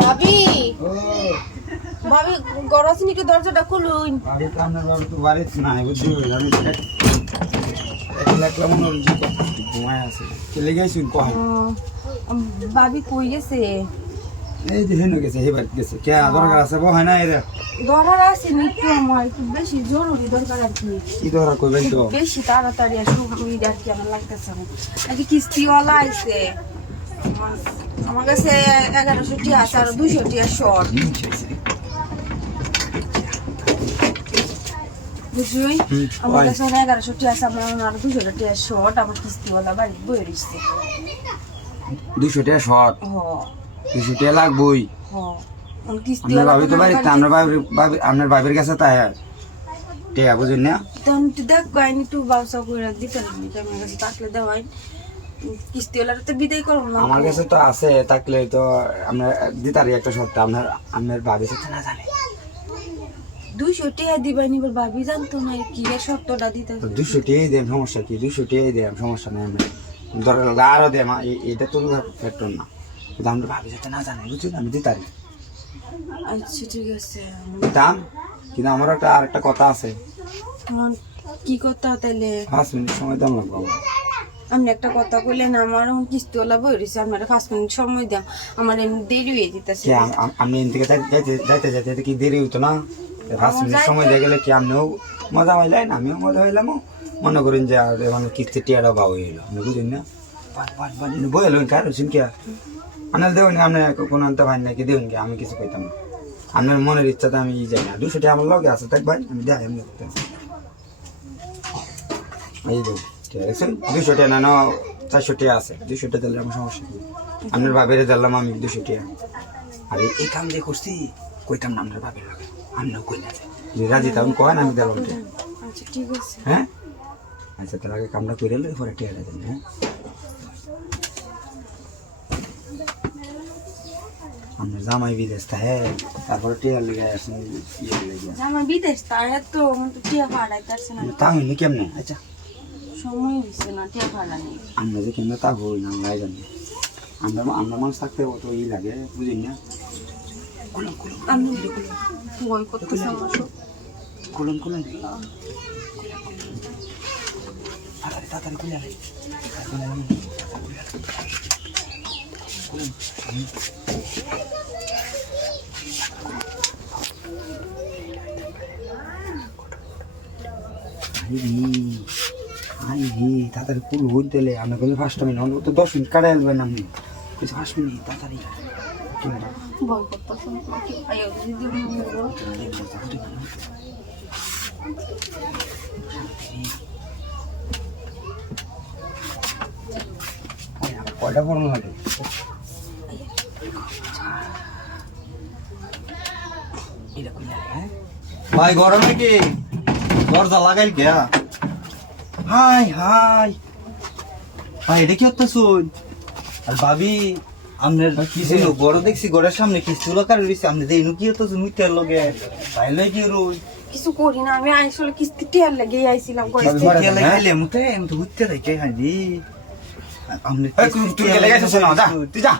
ভাবি। ভাবি গরসিনি একটু দরজাটা খুলুন। বাড়িতে আপনার বাবু তো বাড়িতে নাই বুঝছি আমি একলা একলা মনে ঘুমায় আছে চলে গেছি কয় ভাবি কই গেছে? এই যে হেন গেছে হে বাড়িতে গেছে কে দরকার আছে বহায় না এরা দরকার আছে নিত্য আমার, একটু বেশি জরুরি দরকার আর কি। কি দরকার করবেন তো বেশি তাড়াতাড়ি আর সুই আর কি আমার লাগতেছে আজকে কিস্তিওয়ালা আইছে? আমার- আমার কাছে এগারোশো টি আছে আর দুশো টি শর্ট। বুঝলি? আমার কাছে এগারোশো টি আছে আমার আর দুশো টি শর্ট। আমার কিস্তিওয়ালা বাড়ি বই রইছে দুশো শর্ট। টাকা লাগবই আপনার তো বাড়িতে আপনার আপনার ভাবির কাছে তাই আর টেয়া বুঝুন না? দেখ গাইনি তুই ব্যবসা করে দিতে আমার কাছে থাকলে দেওয়াই। কিস্তিওয়ালার তো বিদায় না। আমার কাছে তো আছে থাকলে তো আমরা দিতারি একটা শর্ত আপনার আপনার ভাবি সাথে না জানে। দুইশো ভাবি জানতো না কি এর দিতে। টাকাই দেন সমস্যা কি? টাকাই দেন সমস্যা নেই আমরা। দরকার দেন এটা তো ফ্যাক্টর না। কিন্তু আমরা ভাবি যাতে না জানে বুঝছেন? আমি দিতারি। আচ্ছা ঠিক আছে। দিতাম কিন্তু আমার একটা আর একটা কথা আছে। কি কথা তাইলে পাঁচ মিনিট সময় দাম লাগবে আমার। আপনি একটা কথা কইলেন আমার এখন কিস্তিওয়ালা বই রয়েছে আপনারা পাঁচ মিনিট সময় দাও। আমার এমনি দেরি হয়ে যেতেছে। আম- আমি এদিকে যাইতে যাইতে যাইতে কি দেরি হইতো না। পাঁচ মিনিট সময় দিয়ে গেলে কি আপনিও মজা হইলেন আমিও মজা হইলাম। মনে করেন যে আর মানে কিস্তি টিয়াটাও বা হইল আপনি বুঝেন না? বই এলো কার হচ্ছেন কি আপনার দেবেন আপনার কোনো আনতে ভাই নাকি? দেবেন কি আমি কিছু কইতাম না। আপনার মনের ইচ্ছাতে আমি ই যাই না। দুশো টাকা আমার লগে আছে তাই ভাই আমি দেয় আমি দেখতাম এই দেব আছে দুশো টাকা না চারশো টাকা আছে। দুশো টাকা দিলে আমার সমস্যা কি? আপনার ভাবের দিলাম আমি দুশো টাকা আর এই- কাম যে করছি? কইতাম না আপনার ভাবের লাগে। আমিও কই না রাজি তখন কয় না আমি দিলাম আচ্ছা হ্যাঁ? আচ্ছা তার আগে কামটা করে এলো পরে টিয়াটা দেন হ্যাঁ? আপনার জামাই বিদেশ হ্যাঁ? তারপরে টিয়ার লেগে আসেন ইয়ে লেগে। আমার বিদেশ তার তো টিয়া ভাড়াই পারছে না। তা হইনি কেমনে? আচ্ছা। সময় হয়েছে না টিয়া ভাড়া নেই। আমরা যে কেমনে তা হই না আমরা জানি। আমরা আমরা মানুষ থাকতে অত ই লাগে বুঝিন না? আমি করতেছে আমার তাড়াতাড়ি আই হে তাড়াতাড়ি কুল হই দিলে আমরা কিন্তু ফার্স্ট মিনিট অন্তত তো দশ মিনিট কাটাই আসবেন আপনি কিছু ফার্স্ট মিনিট তাড়াতাড়ি। কয়টা পড়ানো লাগে? ভাই গরমে কি দরজা লাগাইল কে হাই হাই। ভাই এটা কি হতেছুন আর ভাবি আপনার কি ছিল? গড় দেখছি গড়ের সামনে কি চুলা কার রয়েছে আপনি যে ইনু কি হতেছুন উইটার লগে? ভাই লই কি রুই? কিছু করি না আমি আসলে কিস্তি টিয়ার লেগে আইছিলাম করে ভাবি, ঘরে কে যান, হ্যাঁ? মুতে আমি তো দি আপনি না? যা, তুই যা।